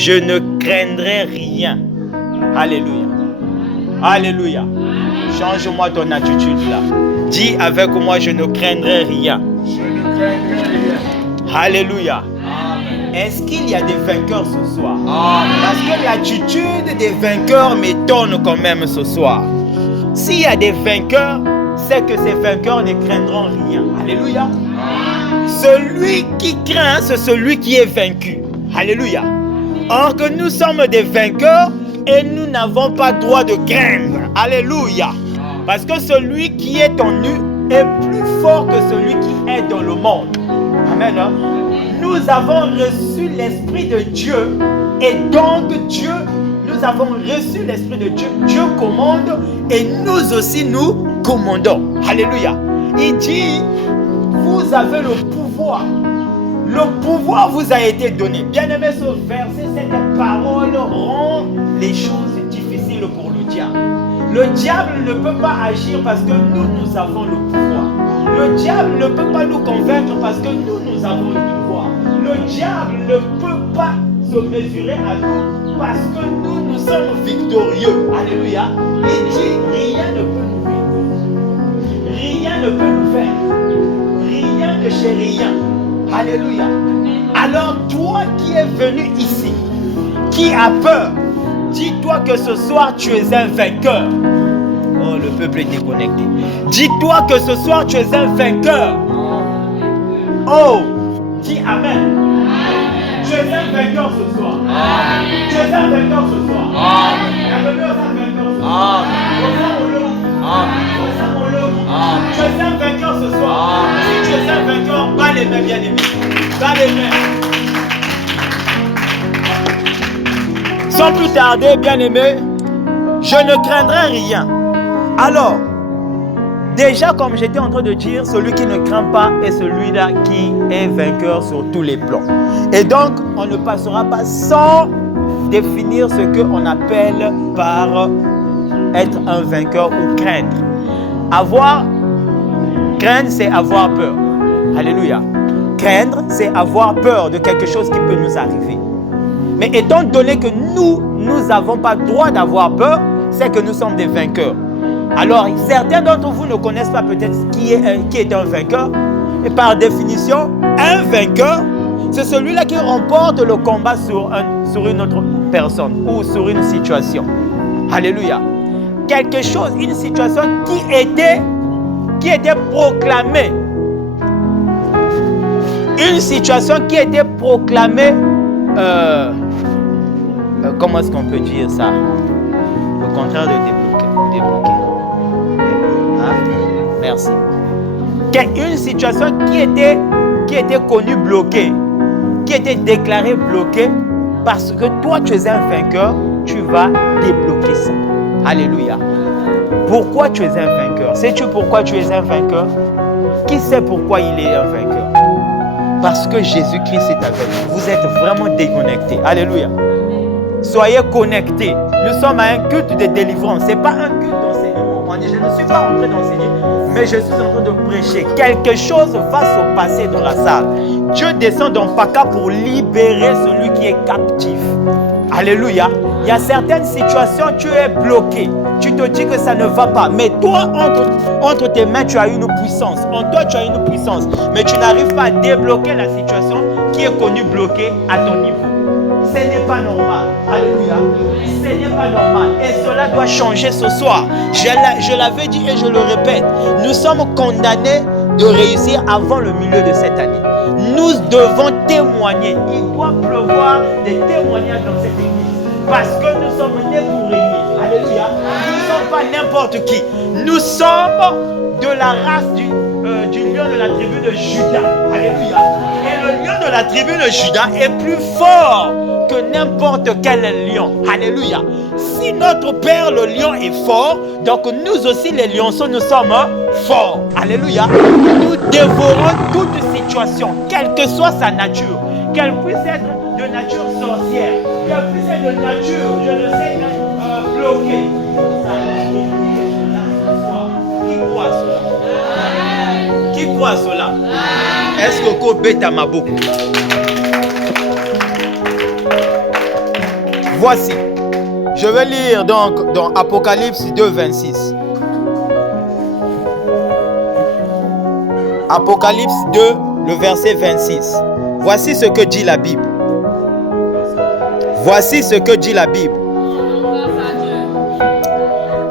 je ne craindrai rien. Alléluia. Alléluia. Change-moi ton attitude là. Dis avec moi, je ne craindrai rien. Je ne craindrai rien. Alléluia. Amen. Est-ce qu'il y a des vainqueurs ce soir? Amen. Parce que l'attitude des vainqueurs m'étonne quand même ce soir. S'il y a des vainqueurs, c'est que ces vainqueurs ne craindront rien. Alléluia. Celui qui craint, c'est celui qui est vaincu. Alléluia. Or que nous sommes des vainqueurs et nous n'avons pas droit de craindre. Alléluia. Parce que celui qui est en nous est plus fort que celui qui est dans le monde. Amen. Hein? Nous avons reçu l'Esprit de Dieu et donc Dieu, nous avons reçu l'Esprit de Dieu. Dieu commande et nous aussi nous commandons. Alléluia. Il dit, vous avez le pouvoir. Le pouvoir vous a été donné. Bien-aimé, ce verset, cette parole rend les choses difficiles pour le diable. Le diable ne peut pas agir parce que nous avons le pouvoir. Le diable ne peut pas nous convaincre parce que nous avons le pouvoir. Le diable ne peut pas se mesurer à nous parce que nous sommes victorieux. Alléluia. Il dit, rien ne peut nous faire. Rien ne peut nous faire. Rien de chez rien. Alléluia. Alors toi qui es venu ici, qui a peur, dis-toi que ce soir tu es un vainqueur. Oh, le peuple est déconnecté. Dis-toi que ce soir tu es un vainqueur. Oh, dis Amen. Tu es un vainqueur ce soir. Tu es un vainqueur ce soir. Tu es un vainqueur ce soir. Si tu es un vainqueur, bats les mains, bien-aimés. Bats les mains. Sans plus tarder, bien-aimés, je ne craindrai rien. Alors, déjà comme j'étais en train de dire, celui qui ne craint pas est celui-là qui est vainqueur sur tous les plans. Et donc, on ne passera pas sans définir ce qu'on appelle par être un vainqueur ou craindre. Craindre, c'est avoir peur. Alléluia. Craindre, c'est avoir peur de quelque chose qui peut nous arriver. Mais étant donné que nous n'avons pas le droit d'avoir peur, c'est que nous sommes des vainqueurs. Alors, certains d'entre vous ne connaissent pas peut-être qui est un vainqueur. Et par définition, un vainqueur, c'est celui-là qui remporte le combat sur une autre personne ou sur une situation. Alléluia. Quelque chose, une situation qui était proclamée. Une situation qui était proclamée, comment est-ce qu'on peut dire ça? Le contraire de débloquer. Hein? Merci. Une situation qui était connue bloquée, qui était déclarée bloquée, parce que toi tu es un vainqueur, tu vas débloquer ça. Alléluia. Pourquoi tu es un vainqueur? Sais-tu pourquoi tu es un vainqueur? Qui sait pourquoi il est un vainqueur? Parce que Jésus-Christ est avec vous. Vous êtes vraiment déconnectés. Alléluia. Soyez connectés. Nous sommes à un culte de délivrance. Ce n'est pas un culte d'enseignement. Je ne suis pas en train d'enseigner, mais je suis en train de prêcher. Quelque chose va se passer dans la salle. Dieu descend dans Paka pour libérer celui qui est captif. Alléluia. Il y a certaines situations, tu es bloqué. Tu te dis que ça ne va pas. Mais toi, entre tes mains, tu as une puissance. En toi, tu as une puissance. Mais tu n'arrives pas à débloquer la situation qui est connue bloquée à ton niveau. Ce n'est pas normal. Alléluia. Ce n'est pas normal. Et cela doit changer ce soir. Je l'avais dit et je le répète. Nous sommes condamnés de réussir avant le milieu de cette année. Nous devons témoigner. Il doit pleuvoir des témoignages dans cette église. Parce que nous sommes nés pour régner. Alléluia. Nous ne sommes pas n'importe qui. Nous sommes de la race du lion de la tribu de Juda. Alléluia. Et le lion de la tribu de Juda est plus fort que n'importe quel lion. Alléluia. Si notre père le lion est fort, donc nous aussi les lionceaux, nous sommes forts. Alléluia. Nous dévorons toute situation, quelle que soit sa nature. Qu'elle puisse être de nature sorcière, qu'elle puisse être de nature, je ne sais, bloquée. Qui croit à cela? Qui croit à cela? Est-ce que Kobe Tamabou? Voici. Je vais lire donc dans Apocalypse 2, 26. Apocalypse 2, le verset 26. Voici ce que dit la Bible. Voici ce que dit la Bible.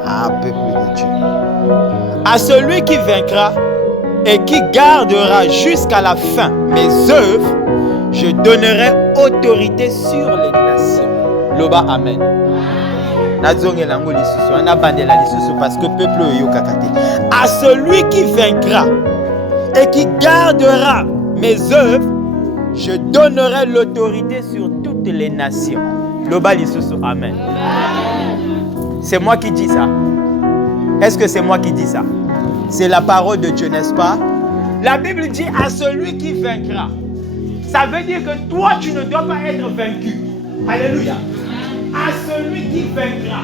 Ah, peuple de Dieu. À celui qui vaincra et qui gardera jusqu'à la fin mes œuvres, je donnerai autorité sur les nations. Loba, amen. Parce que peuple à celui qui vaincra et qui gardera mes œuvres, je donnerai l'autorité sur toutes les nations. Loba lisusu, amen. C'est moi qui dis ça. Est-ce que c'est moi qui dis ça? C'est la parole de Dieu, n'est-ce pas? La Bible dit à celui qui vaincra. Ça veut dire que toi, tu ne dois pas être vaincu. Alléluia. À celui qui vaincra.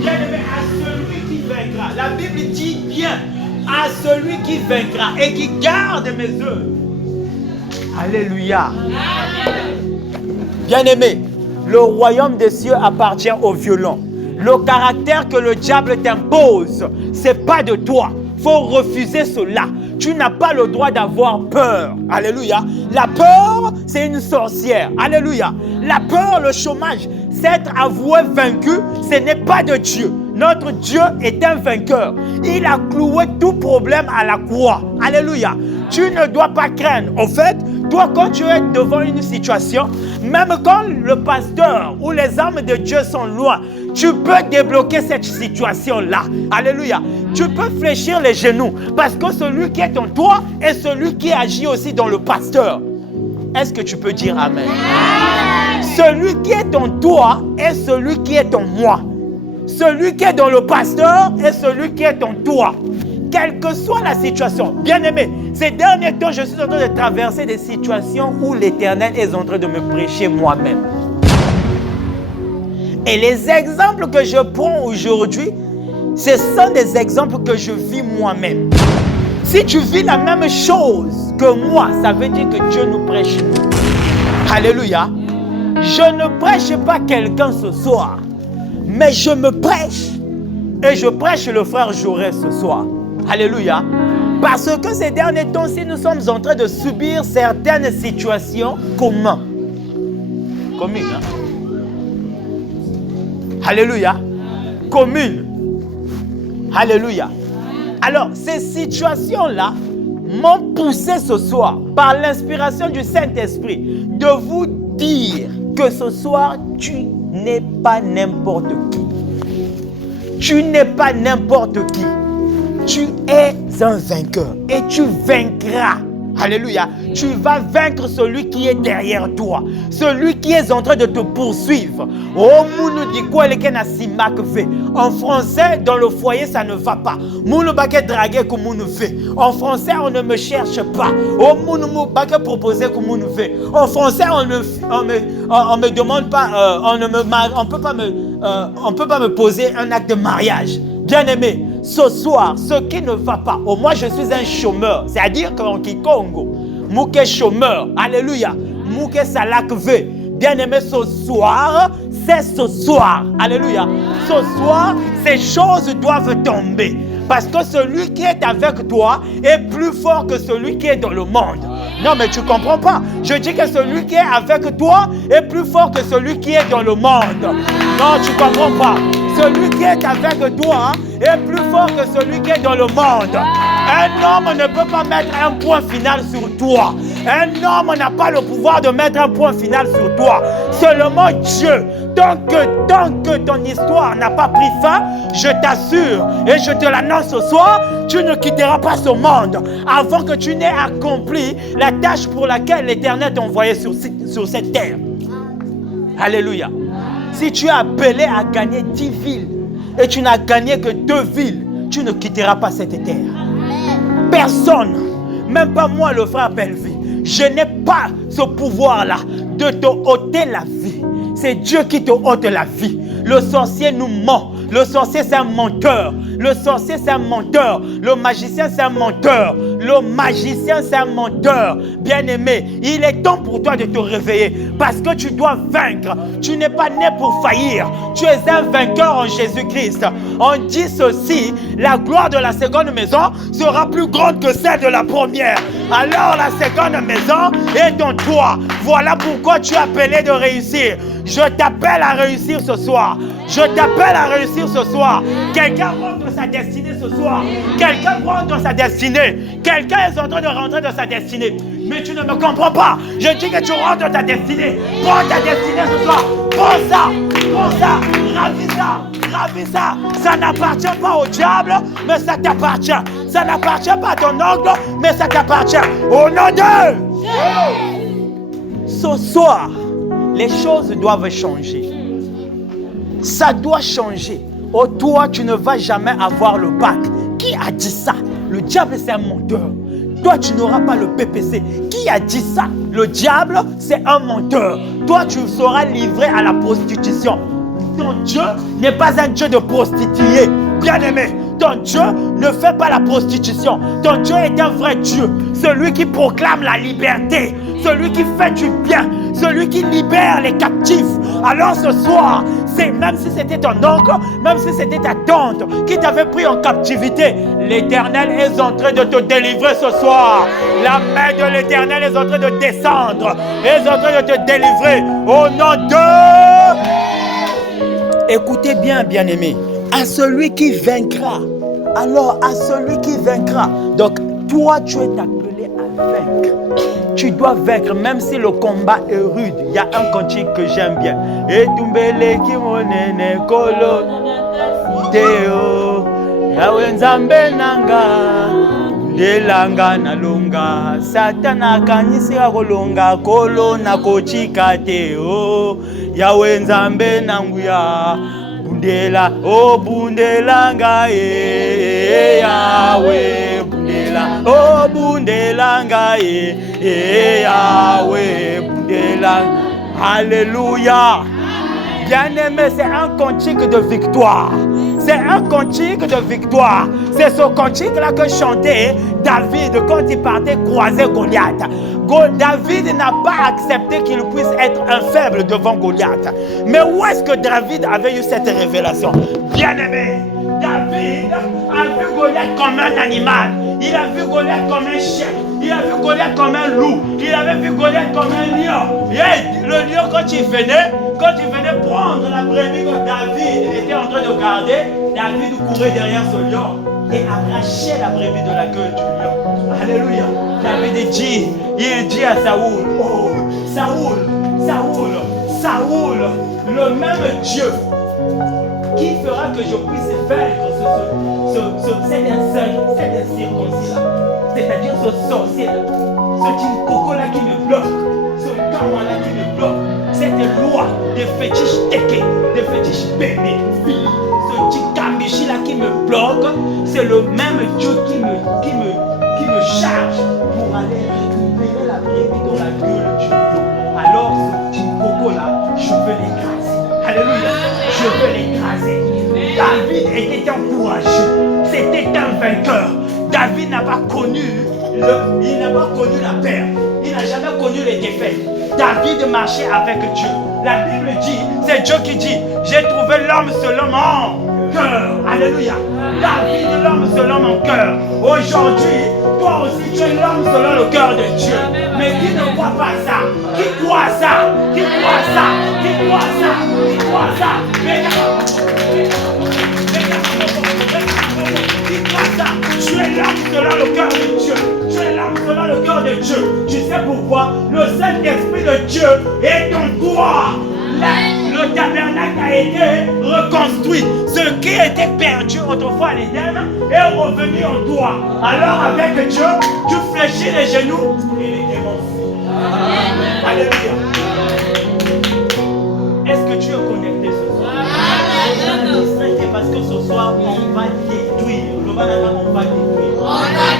Bien aimé, à celui qui vaincra. La Bible dit bien à celui qui vaincra et qui garde mes œuvres. Alléluia. Bien aimé, le royaume des cieux appartient aux violents. Le caractère que le diable t'impose, c'est pas de toi. Faut refuser cela. Tu n'as pas le droit d'avoir peur. Alléluia. La peur, c'est une sorcière. Alléluia. La peur, le chômage, s'être avoué vaincu, ce n'est pas de Dieu. Notre Dieu est un vainqueur. Il a cloué tout problème à la croix. Alléluia. Tu ne dois pas craindre. En fait, toi, quand tu es devant une situation, même quand le pasteur ou les hommes de Dieu sont loin, tu peux débloquer cette situation-là. Alléluia. Tu peux fléchir les genoux parce que celui qui est en toi est celui qui agit aussi dans le pasteur. Est-ce que tu peux dire amen? Celui qui est en toi est celui qui est en moi. Celui qui est dans le pasteur est celui qui est en toi. Quelle que soit la situation. Bien aimé, ces derniers temps, je suis en train de traverser des situations où l'Éternel est en train de me prêcher moi-même. Et les exemples que je prends aujourd'hui, ce sont des exemples que je vis moi-même. Si tu vis la même chose que moi, ça veut dire que Dieu nous prêche. Alléluia. Je ne prêche pas quelqu'un ce soir, mais je me prêche. Et je prêche le frère Jaurès ce soir. Alléluia. Parce que ces derniers temps, si nous sommes en train de subir certaines situations communes. Communes, hein? Alléluia. Communes. Alléluia. Alors, ces situations-là m'ont poussé ce soir, par l'inspiration du Saint-Esprit, de vous dire que ce soir, tu n'es pas n'importe qui. Tu n'es pas n'importe qui. Tu es un vainqueur et tu vaincras. Alléluia. Tu vas vaincre celui qui est derrière toi. Celui qui est en train de te poursuivre. En français, dans le foyer, ça ne va pas. En français, on ne me cherche pas. En français, on me demande pas, on peut pas me poser un acte de mariage. Bien aimé, ce soir, ce qui ne va pas, moi je suis un chômeur, c'est-à-dire qu'en Kikongo, Mouké chômeur, alléluia, Mouké salakve. Bien aimé, ce soir, c'est ce soir, alléluia. Ce soir, ces choses doivent tomber. Parce que celui qui est avec toi est plus fort que celui qui est dans le monde. Non, mais tu ne comprends pas. Je dis que celui qui est avec toi est plus fort que celui qui est dans le monde. Non, tu ne comprends pas. Celui qui est avec toi est plus fort que celui qui est dans le monde. Un homme ne peut pas mettre un point final sur toi. Un homme n'a pas le pouvoir de mettre un point final sur toi. Seulement Dieu. Tant que ton histoire n'a pas pris fin, je t'assure et je te l'annonce ce soir, tu ne quitteras pas ce monde avant que tu n'aies accompli la tâche pour laquelle l'Éternel t'a envoyé sur cette terre. Alléluia. Si tu es appelé à gagner 10 villes et tu n'as gagné que 2 villes, tu ne quitteras pas cette terre. Personne, même pas moi le frère Pelvi, je n'ai pas ce pouvoir-là de te ôter la vie. C'est Dieu qui te ôte la vie. Le sorcier nous ment. Le sorcier, c'est un menteur. Le sorcier, c'est un menteur. Le magicien, c'est un menteur. Le magicien, c'est un menteur. Bien-aimé, il est temps pour toi de te réveiller parce que tu dois vaincre. Tu n'es pas né pour faillir. Tu es un vainqueur en Jésus-Christ. On dit ceci, la gloire de la seconde maison sera plus grande que celle de la première. Alors la seconde maison est en toi. Voilà pourquoi tu es appelé de réussir. Je t'appelle à réussir ce soir. Je t'appelle à réussir ce soir. Quelqu'un rentre dans sa destinée ce soir. Quelqu'un rentre dans sa destinée. Quelqu'un est en train de rentrer dans sa destinée. Mais tu ne me comprends pas. Je dis que tu rentres dans ta destinée. Prends ta destinée ce soir. Prends ça. Prends ça. Ravis ça. Ravis ça. Ça n'appartient pas au diable, mais ça t'appartient. Ça n'appartient pas à ton oncle, mais ça t'appartient. Au nom de ce soir, les choses doivent changer. Ça doit changer. Oh, toi, tu ne vas jamais avoir le bac. Qui a dit ça? Le diable, c'est un menteur. Toi, tu n'auras pas le PPC. Qui a dit ça? Le diable, c'est un menteur. Toi, tu seras livré à la prostitution. Ton Dieu n'est pas un Dieu de prostituées. Bien-aimé, ton Dieu ne fait pas la prostitution. Ton Dieu est un vrai Dieu. Celui qui proclame la liberté. Celui qui fait du bien. Celui qui libère les captifs. Alors ce soir, même si c'était ton oncle, même si c'était ta tante qui t'avait pris en captivité, l'Éternel est en train de te délivrer ce soir. La main de l'Éternel est en train de descendre. Elle est en train de te délivrer au nom de... Écoutez bien, bien-aimés. À celui qui vaincra. Alors, à celui qui vaincra. Donc, toi, tu es appelé à vaincre. Tu dois vaincre, même si le combat est rude. Il y a un cantique que j'aime bien. Et tumbele ki monene kolo teo yawe nzambe nanga delanga nalonga satana kanisi akolonga kolo na kochika teo yawe nzambe nanguya bundela o bundelanga yawe bundela o bundelanga yawe bundelanga. Alléluia. Bien-aimé, c'est un cantique de victoire. C'est un cantique de victoire. C'est ce cantique-là que chantait David quand il partait croiser Goliath. David n'a pas accepté qu'il puisse être un faible devant Goliath. Mais où est-ce que David avait eu cette révélation? Bien-aimé, David a vu Goliath comme un animal. Il a vu Goliath comme un chien. Il a vu Goliath comme un loup. Il avait vu Goliath comme un lion. Et le lion, quand il venait prendre la brebis que David était en train de garder, David courait derrière ce lion et arrachait la brebis de la gueule du lion. Alléluia. David dit, il dit à Saoul, oh, Saoul, le même Dieu qui fera que je puisse vaincre cet incirconcis-là, c'est-à-dire ce sorcier-là, ce Tinkoko-là qui me bloque, ce Kawa-là qui me bloque, cette loi de fétiche teke, de fétiche bébé, ce Tikambishi-là qui me bloque, c'est le même Dieu qui me charge pour aller récupérer la brebis dans la gueule du lion. Alors ce Tinkoko-là, je veux l'écraser. Alléluia, je veux l'écraser. David était un courageux, c'était un vainqueur. David n'a pas connu la perte, il n'a jamais connu les défaites. David marchait avec Dieu. La Bible dit, c'est Dieu qui dit, j'ai trouvé l'homme selon mon cœur. Alléluia. David, l'homme selon mon cœur. Aujourd'hui, toi aussi, tu es l'homme selon le cœur de Dieu. Mais qui ne croit pas ça? Qui croit ça? Qui croit ça? Qui croit ça? Qui croit ça? Qui croit ça? Tu es l'homme selon le cœur de Dieu. Tu es l'homme selon le cœur de Dieu. Tu sais pourquoi? Le Saint-Esprit de Dieu est en toi. Le tabernacle a été reconstruit. Ce qui était perdu autrefois à l'Éden est revenu en toi. Alors avec Dieu, tu fléchis les genoux et les démons. Alléluia. Est-ce que tu es connecté ce soir? Parce que ce soir, on va détruire. On va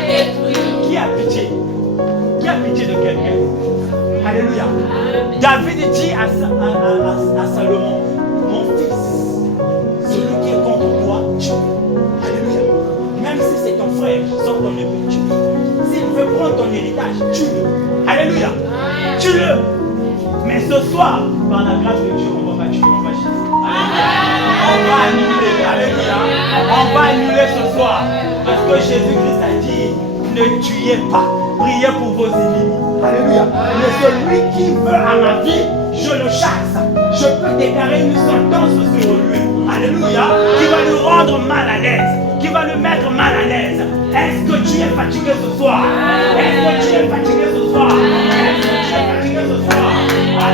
détruire. Qui a pitié? Qui a pitié de quelqu'un? Alléluia. David dit à Salomon, mon fils, celui qui est contre ton héritage, tue-le. Alléluia. Tue-le. Mais ce soir, par la grâce de Dieu, on va pas tuer, on va chasser. On va annuler. Alléluia. On va annuler ce soir. Parce que Jésus-Christ a dit, ne tuez pas. Priez pour vos ennemis. Alléluia. Mais celui qui veut à ma vie, je le chasse. Je peux déclarer une sentence sur lui. Alléluia. Qui va le rendre mal à l'aise. Qui va le mettre mal à l'aise. Est-ce que tu es fatigué ce soir? Est-ce que tu es fatigué ce soir? Est-ce que tu es fatigué ce soir?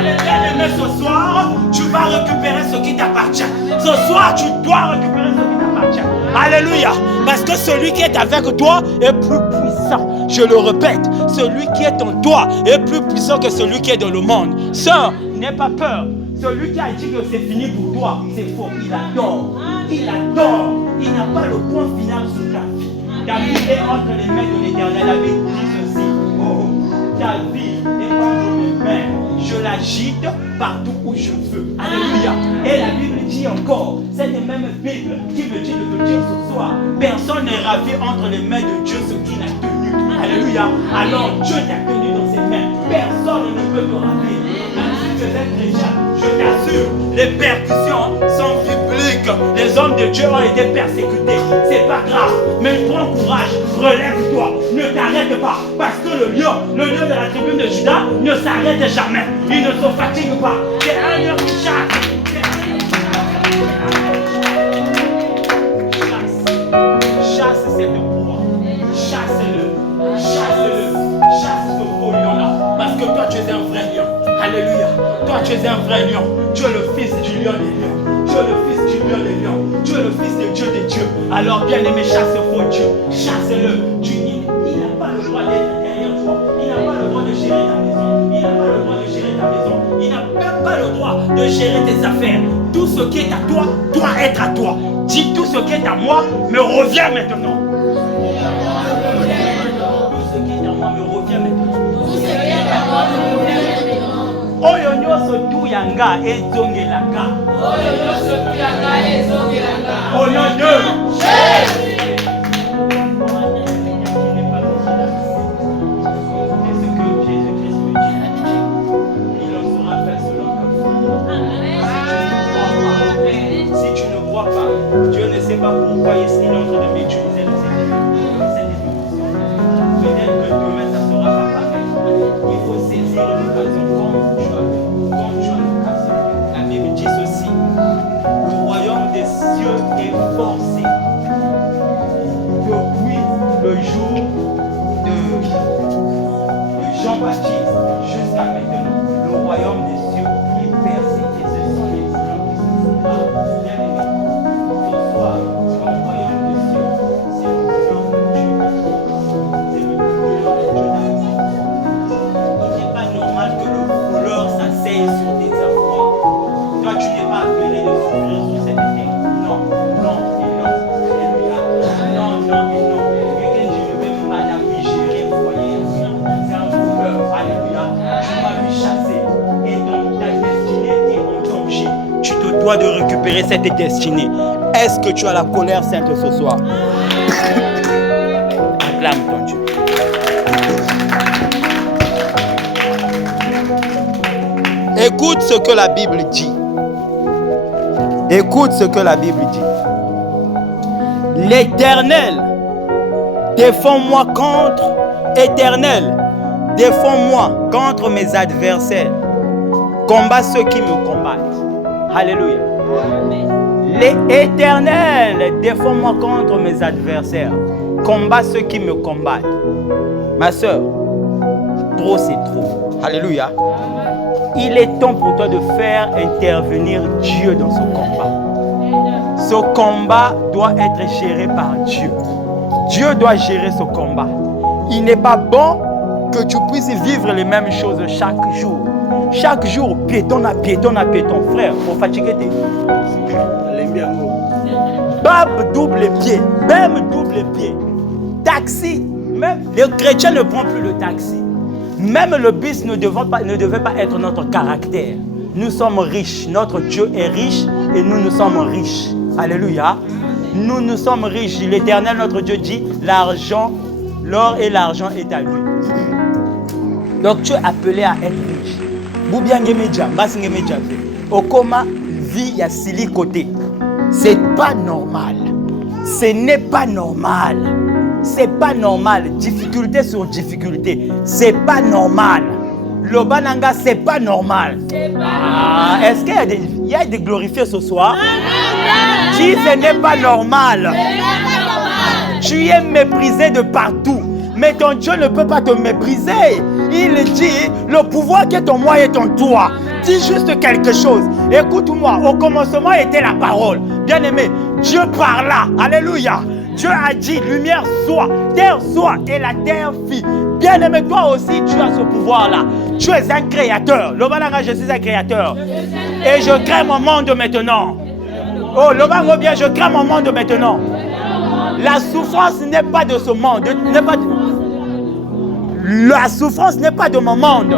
Bien-aimé, ce soir, tu vas récupérer ce qui t'appartient. Ce soir, tu dois récupérer ce qui t'appartient. Alléluia. Parce que celui qui est avec toi est plus puissant. Je le répète, celui qui est en toi est plus puissant que celui qui est dans le monde. Sœur, n'aie pas peur. Celui qui a dit que c'est fini pour toi, c'est faux. Il adore. Il adore. Il n'a pas le point final sur ta vie. Ta vie est entre les mains de l'Éternel. La Bible dit ceci. Oh, ta vie est entre mes mains. Je l'agite partout où je veux. Alléluia. Et la Bible dit encore, cette même Bible qui me dit de me dire ce soir, personne n'est ravi entre les mains de Dieu ce qu'il a tenu. Alléluia. Alors Dieu t'a tenu dans ses mains. Personne ne peut te raver. Même si tu es chrétien, je t'assure, les percussions sont bibliques. Les hommes de Dieu ont été persécutés. C'est pas grave. Mais prends courage. Relève-toi. Ne t'arrête pas. Parce que le lion de la tribu de Juda ne s'arrête jamais. Il ne se fatigue pas. C'est un lion qui chasse. Chasse cette proie. Chasse-le. Chasse-le. Chasse ce gros lion-là. Parce que toi, tu es un vrai lion. Alléluia. Toi, tu es un vrai lion. Tu es le fils du lion des lions. Tu es le fils du lion des lions. Tu es le fils de Dieu des dieux. Alors, bien-aimé, chasse ce faux Dieu. Chasse-le. Il n'a pas le droit d'être derrière toi. Il n'a pas le droit de gérer ta maison. Il n'a pas le droit de gérer ta maison. Il n'a même pas le droit de gérer tes affaires. Tout ce qui est à toi doit être à toi. Dis tout ce qui est à moi me revient maintenant. Tout ce qui est à moi me revient maintenant. Tout ce qui est à moi me revient maintenant. Oyo nyoso tu yanga ezongelaka. Oyo nyoso tu yanga ezongelaka. Au nom de Jésus. Dieu ne sait pas pourquoi il est en train de m'utiliser dans cette émission. Peut-être que demain ça ne sera pas pareil. Il faut saisir l'occasion comme tu as l'occasion. La Bible dit ceci. Le royaume des cieux est forcé. Depuis le jour de Jean-Baptiste jusqu'à maintenant, le royaume des cieux est percé. Et ce sont les blancs qui sont là. De récupérer cette destinée. Est-ce que tu as la colère sainte ce soir? Acclame ton Dieu. Écoute ce que la Bible dit. Écoute ce que la Bible dit. L'Éternel, défends-moi contre Éternel, défends-moi contre mes adversaires. Combat ceux qui me combattent. Alléluia. L'Éternel, défends-moi contre mes adversaires. Combat ceux qui me combattent. Ma soeur, trop c'est trop. Alléluia. Il est temps pour toi de faire intervenir Dieu dans ce combat. Ce combat doit être géré par Dieu. Dieu doit gérer ce combat. Il n'est pas bon que tu puisses vivre les mêmes choses chaque jour. Chaque jour, piéton à piéton à piéton. Frère, faut fatiguer tes. Bab double pied. Même double pied. Taxi. Même les chrétiens ne prennent plus le taxi. Même le bus ne devait pas être notre caractère. Nous sommes riches. Notre Dieu est riche et nous sommes riches. Alléluia. Nous sommes riches. L'Éternel, notre Dieu, dit l'argent L'or et l'argent est à lui. Donc tu es appelé à être riche. Okoma vie ya sili côté. C'est pas normal. Ce n'est pas normal. C'est pas normal. Difficulté sur difficulté. C'est pas normal. Lobananga, c'est pas normal. Est-ce qu'il y a des glorifiés ce soir? Dis, ce n'est pas normal. Tu es méprisé de partout. Mais ton Dieu ne peut pas te mépriser. Il dit, le pouvoir qui est en moi est en toi. Dis juste quelque chose. Écoute-moi, au commencement était la parole. Bien-aimé, Dieu parla. Alléluia. Dieu a dit, lumière soit, et la terre fit. Bien-aimé, toi aussi, tu as ce pouvoir-là. Tu es un créateur. Lobananga, je suis un créateur. Et je crée mon monde maintenant. Oh, Lobango, bien, je crée mon monde maintenant. La souffrance n'est pas de ce monde. La souffrance n'est pas de mon monde.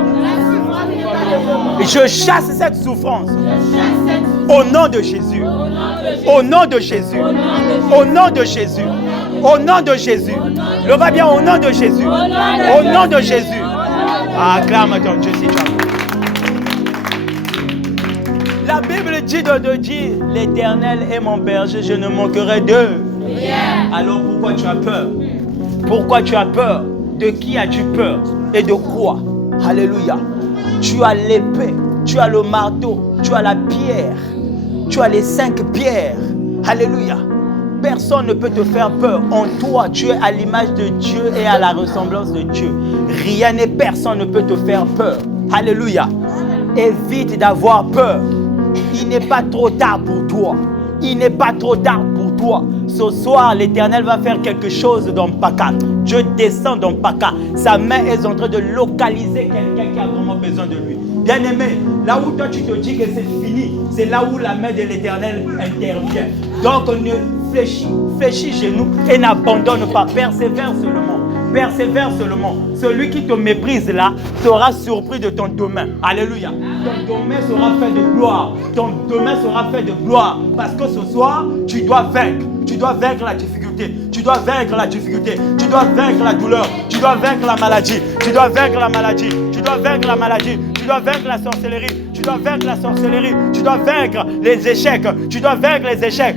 Je chasse cette souffrance. Au nom de Jésus. Au nom de Jésus. Au nom de Jésus. Au nom de Jésus. Le va bien au nom de Jésus. Au nom de Jésus. Acclame ton Dieu si tu as. La Bible dit de dire, l'Éternel est mon berger, je ne manquerai d'eux. Alors pourquoi tu as peur? Pourquoi tu as peur? De qui as-tu peur? Et de quoi? Alléluia. Tu as l'épée, tu as le marteau, tu as la pierre, tu as les 5 pierres. Alléluia. Personne ne peut te faire peur. En toi, tu es à l'image de Dieu et à la ressemblance de Dieu. Rien et personne ne peut te faire peur. Alléluia. Évite d'avoir peur. Il n'est pas trop tard pour toi. Il n'est pas trop tard pour toi. Ce soir, l'Éternel va faire quelque chose dans Paka. Dieu descend dans Paka. Sa main est en train de localiser quelqu'un qui a vraiment besoin de lui. Bien-aimé, là où toi tu te dis que c'est fini, c'est là où la main de l'Éternel intervient. Donc ne fléchis genoux et n'abandonne pas. Persévère seulement. Persévère seulement. Celui qui te méprise là sera surpris de ton domaine. Alléluia. Ton domaine sera fait de gloire. Ton domaine sera fait de gloire. Parce que ce soir, tu dois vaincre. Tu dois vaincre la difficulté. Tu dois vaincre la difficulté. Tu dois vaincre la douleur. Tu dois vaincre la maladie. Tu dois vaincre la maladie. Tu dois vaincre la maladie. Tu dois vaincre la sorcellerie. Tu dois vaincre la sorcellerie. Tu dois vaincre les échecs. Tu dois vaincre les échecs.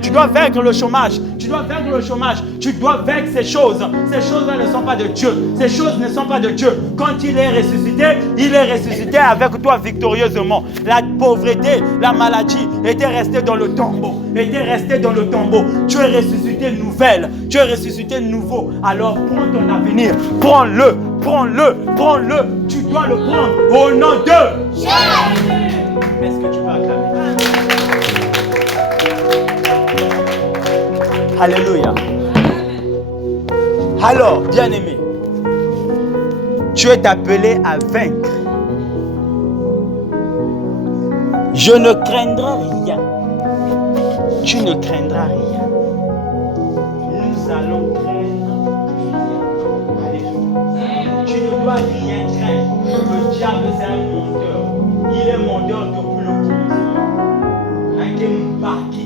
Tu dois vaincre le chômage. Tu dois vaincre le chômage. Tu dois vaincre ces choses. Ces choses-là ne sont pas de Dieu. Ces choses ne sont pas de Dieu. Quand il est ressuscité avec toi victorieusement. La pauvreté, la maladie était restée dans le tombeau. Tu es ressuscité nouvelle. Tu es ressuscité nouveau. Alors prends ton avenir. Prends-le. Tu dois le prendre au nom de Jésus. Est-ce que tu peux acclamer? Alléluia. Alors, bien-aimé, tu es appelé à vaincre. Je ne craindrai rien. Tu ne craindras rien. Nous allons craindre rien. Alléluia. Tu ne dois rien craindre. Le diable, c'est un menteur. Il est menteur depuis le commencement. Un game marqué.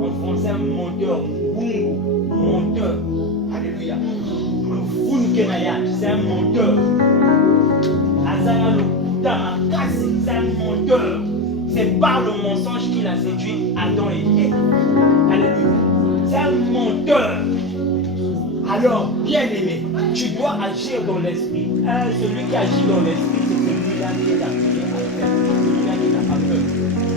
En français, un menteur. Menteur. Alléluia. Le Funkenaya, c'est un menteur. Azana le Tamakasi, c'est un menteur. C'est par le mensonge qu'il a séduit Adam et Ève. Alléluia. C'est un menteur. Alors, bien aimé, tu dois agir dans l'esprit. Celui qui agit dans l'esprit, c'est celui-là qui est appelé à faire. Celui-là qui n'a pas peur.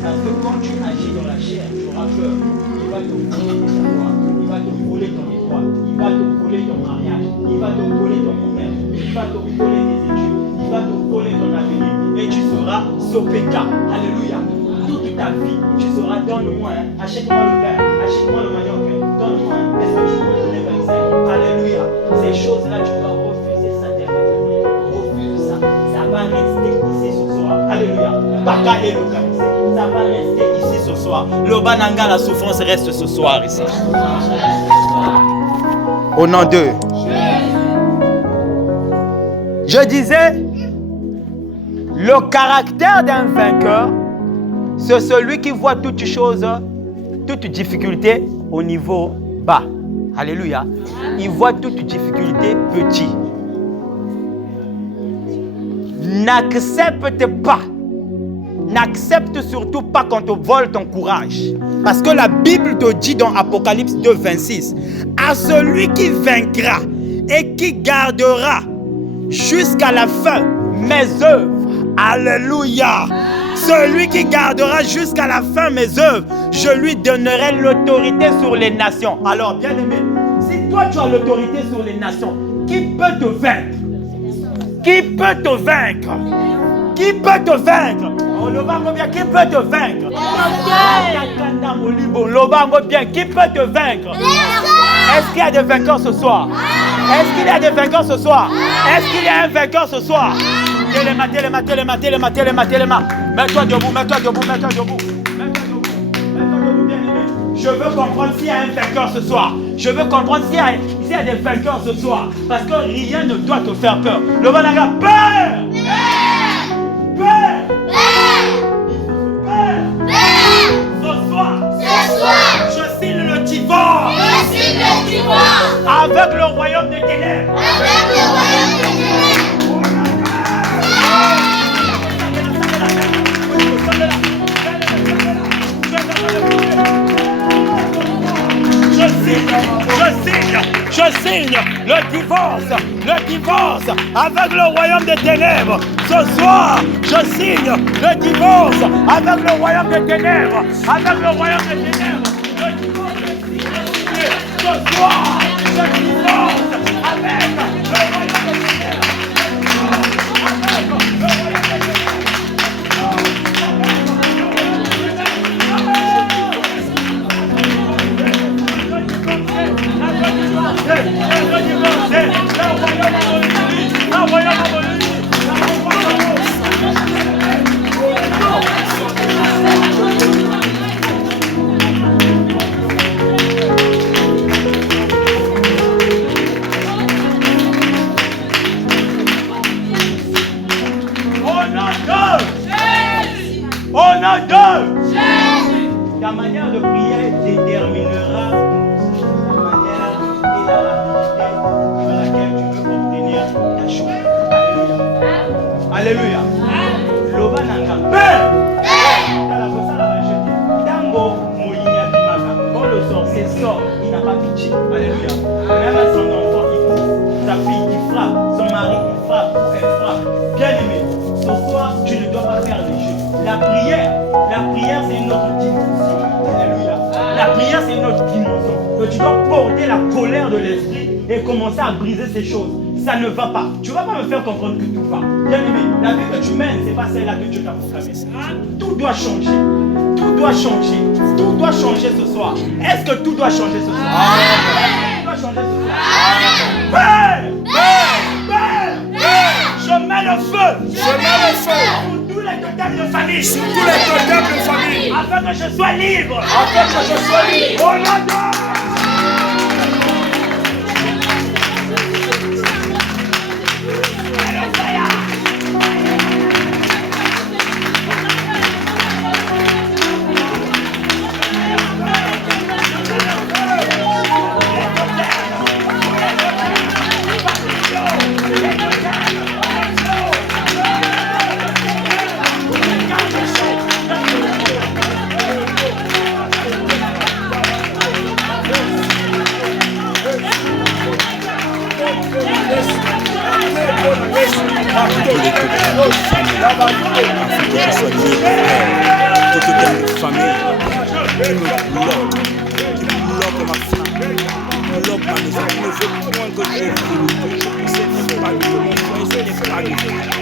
Parce que quand tu agis dans la chair, tu auras peur. Il va te voler tes savoirs. Il va te voler ton étoile. Il va te voler ton mariage. Il va te voler ton commerce. Il va te voler tes études. Il va te voler ton avenir. Et tu seras Sopeka. Alléluia. Toute ta vie, tu seras donne-moi. Achète-moi le pain. Achète-moi le manioc. Donne-moi. Est-ce que tu peux me donner 25? Alléluia. Ces choses-là, tu dois refuser ça dernièrement. Refuse ça. Ça va rester ici ce soir. Alléluia. Baka est localisé. Ça va rester ici ce soir. Le bananga, la souffrance reste ce soir ici. Au nom d'eux. Je disais, le caractère d'un vainqueur, c'est celui qui voit toutes choses, toute difficulté au niveau bas. Alléluia. Il voit toute difficulté petite. N'accepte surtout pas qu'on te vole ton courage. Parce que la Bible te dit dans Apocalypse 2, 26, à celui qui vaincra et qui gardera jusqu'à la fin mes œuvres. Alléluia. Celui qui gardera jusqu'à la fin mes œuvres, je lui donnerai l'autorité sur les nations. Alors, bien aimé, si toi tu as l'autorité sur les nations, qui peut te vaincre? Qui peut te vaincre? Qui peut te vaincre? Qui peut te vaincre? Qui peut te vaincre? Est-ce qu'il y a des vainqueurs ce soir? Est-ce qu'il y a des vainqueurs ce soir? Est-ce qu'il y a un vainqueur ce soir? Téléma. Mets-toi debout, mets-toi debout, mets-toi debout. Je veux comprendre s'il y a un vainqueur ce soir. Je veux comprendre s'il y a des vainqueurs ce soir. Parce que rien ne doit te faire peur. Le Banaga, peur! Peur! Ce soir, je signe le divorce. Avec le royaume des ténèbres. Je signe le divorce avec le royaume des ténèbres. Ce soir, je signe le divorce avec le royaume des ténèbres. Avec le royaume des ténèbres. Le divorce est signé. Ce soir, je divorce avec le royaume des ténèbres. Ta manière de prier déterminera la manière et la rapidité dans laquelle tu veux obtenir ta chose. Alléluia. Loba nanga. Quand le sorcier sort, il n'a pas pitié. Alléluia. Même à son enfant, il pousse. Sa fille, il frappe. Son mari, il frappe. Elle frappe. Bien aimé, ce soir, tu ne dois pas faire des jeux. La prière, c'est une autre dimension. Alléluia. La prière, c'est une autre dimension. Donc, tu dois porter la colère de l'esprit et commencer à briser ces choses. Ça ne va pas. Tu ne vas pas me faire comprendre que tout va. Bien aimé, la vie que tu mènes, ce n'est pas celle-là que Dieu t'a proclamée. Tout doit changer. Tout doit changer. Tout doit changer ce soir. Est-ce que tout doit changer ce soir? Tout doit changer ce soir. Père! Je mets le feu. Tous les totems de famille. Sur tous les totems de famille. Afin que je sois libre. Au nom de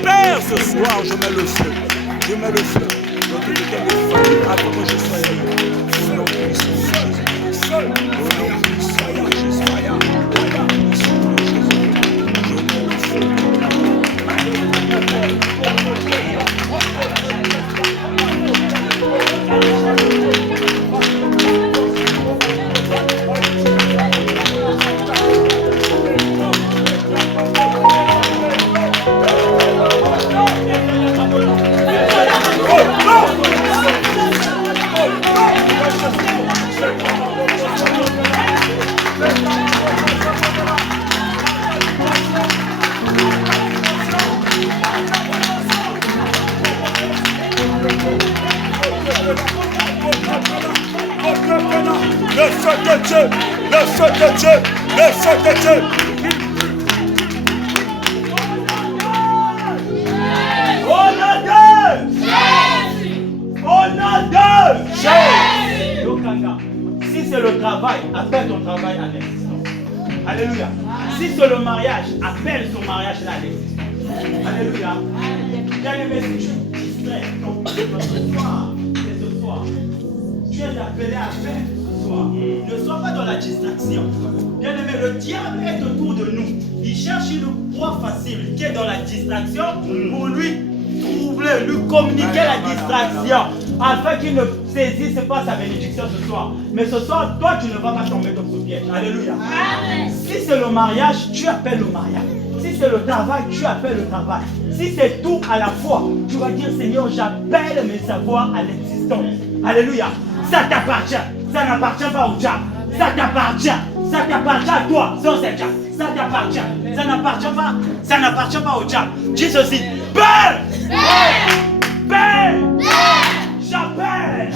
Père, ce soir, je mets le feu. Dans toutes les familles, afin que je sois libre. Au nom puissant de Jésus. Au nom puissant de Jésus. Let's go. le feu de Dieu, le feu de Dieu, le feu de Dieu. Au nom de Jésus. Au nom de Jésus. Yokanga. Si c'est le travail, appelle ton travail à l'existence. Alléluia. Si c'est le mariage, appelle ton mariage à l'existence. Alléluia. Bien-aimé, si tu distrais, donc ce soir, c'est ce soir. Tu es appelé à faire ce soir. Ne sois pas dans la distraction. Bien-aimé, le diable est autour de nous. Il cherche une proie facile qui est dans la distraction pour lui troubler, lui communiquer la distraction afin qu'il ne saisisse pas sa bénédiction ce soir. Mais ce soir, toi, tu ne vas pas tomber dans ce piège. Alléluia. Amen. Si c'est le mariage, tu appelles le mariage. Si c'est le travail, tu appelles le travail. Si c'est tout à la fois, tu vas dire Seigneur, j'appelle mes savoirs à l'existence. Alléluia. Ça t'appartient. Ça n'appartient pas au diable. Ça t'appartient. Ça t'appartient à toi, sans cette diable. Ça t'appartient. Ça n'appartient pas au diable. Dis ceci. Père! Père! Père! J'appelle!